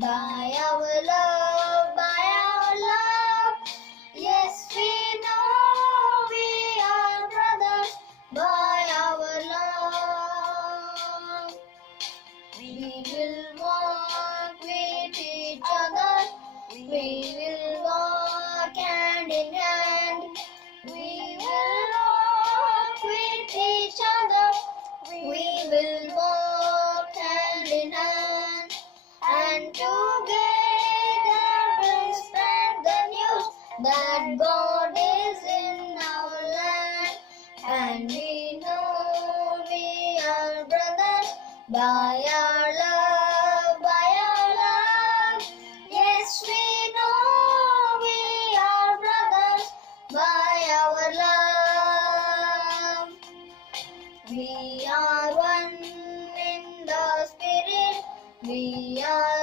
by our love, by our love. Yes, we know we are brothers by our love. We will walk with each other. We will walk hand in hand. We will walk with each other. We will walk hand in hand. And together we'll spread the news that God is in our land. And we know we are brothers by our love, by our love. Yes, we know we are brothers by our love. We are one in the spirit. We are